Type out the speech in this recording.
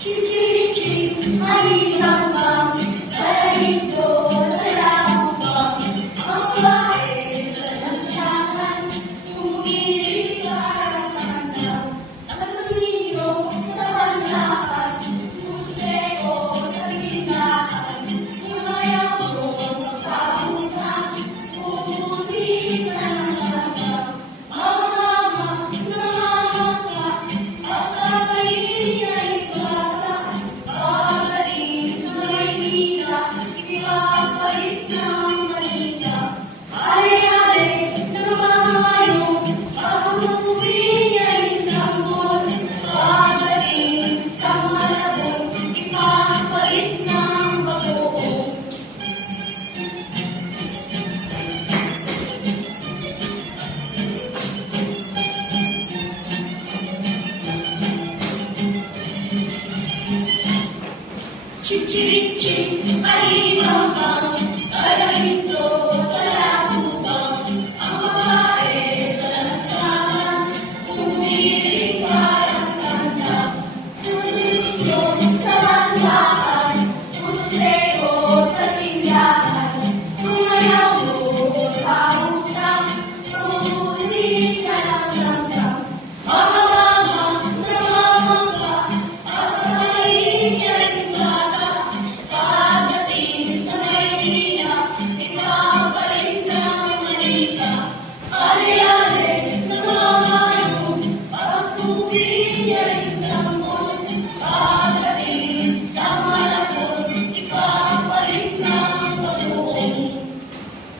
Chim-chim-chim, alibang-bang, sa ginto, sa lamang, ang babae sa lansangan, umuwirit para sa domingo, sa banlakan, museo, sa gitnaan, umayaw mo magkabutan, umusik na naman, mama, namamaka, asa kayo ay bata, pagaling sa Maynila, ipapalit ng Manila. Ari-ari, namamayo, pasuwi ay sambol, pagaling sa Malabon, ipapalit ng Bagoong. Chim-chim-chim, alibang